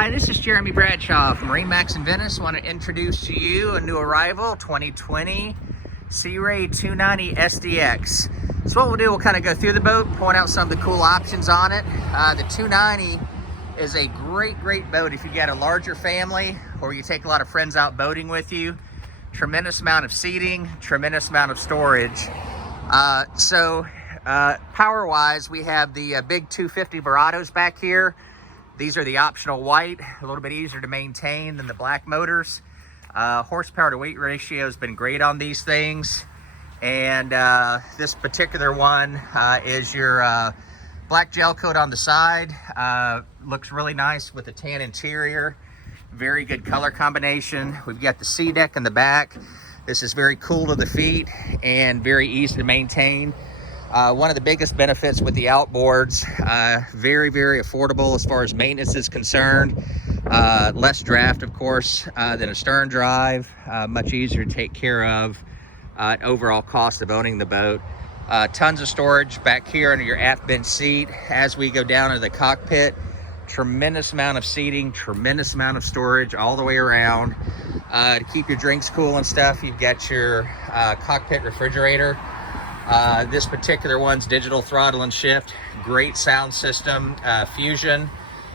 Hi, this is Jeremy Bradshaw from MarineMax in Venice. I want to introduce to you a new arrival, 2020 Sea Ray 290 SDX. So what we'll do, we'll kind of go through the boat, point out some of the cool options on it. The 290 is a great boat if you got a larger family or you take a lot of friends out boating with you. Tremendous amount of seating, tremendous amount of storage. Power-wise, we have the big 250 Verados back here. These are the optional white, a little bit easier to maintain than the black motors. Horsepower to weight ratio has been great on these things. And this particular one is your black gel coat on the side. Looks really nice with the tan interior. Very good color combination. We've got the sea deck in the back. This is very cool to the feet and very easy to maintain. One of the biggest benefits with the outboards, very affordable as far as maintenance is concerned. Less draft, of course, than a sterndrive. Much easier to take care of. Overall cost of owning the boat. Tons of storage back here under your aft bench seat. As we go down into the cockpit, tremendous amount of seating, tremendous amount of storage all the way around. To keep your drinks cool and stuff, you've got your cockpit refrigerator. This particular one's digital throttle and shift, great sound system, Fusion,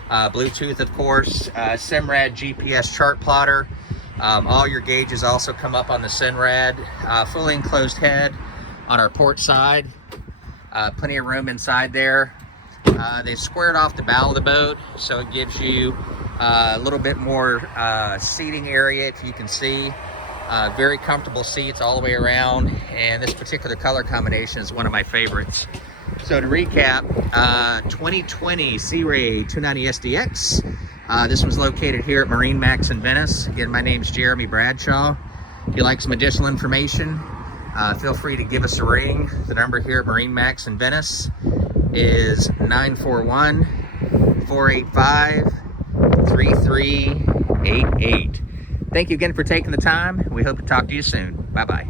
Bluetooth of course, Simrad GPS chart plotter. All your gauges also come up on the Simrad. Fully enclosed head on our port side, plenty of room inside there. They squared off the bow of the boat, so it gives you a little bit more seating area, if you can see. Very comfortable seats all the way around, and this particular color combination is one of my favorites. So to recap, 2020 Sea Ray 290 SDX. This was located here at MarineMax in Venice. Again, my name's Jeremy Bradshaw. If you'd like some additional information, feel free to give us a ring. The number here at MarineMax in Venice is 941-485-3388. Thank you again for taking the time. We hope to talk to you soon. Bye-bye.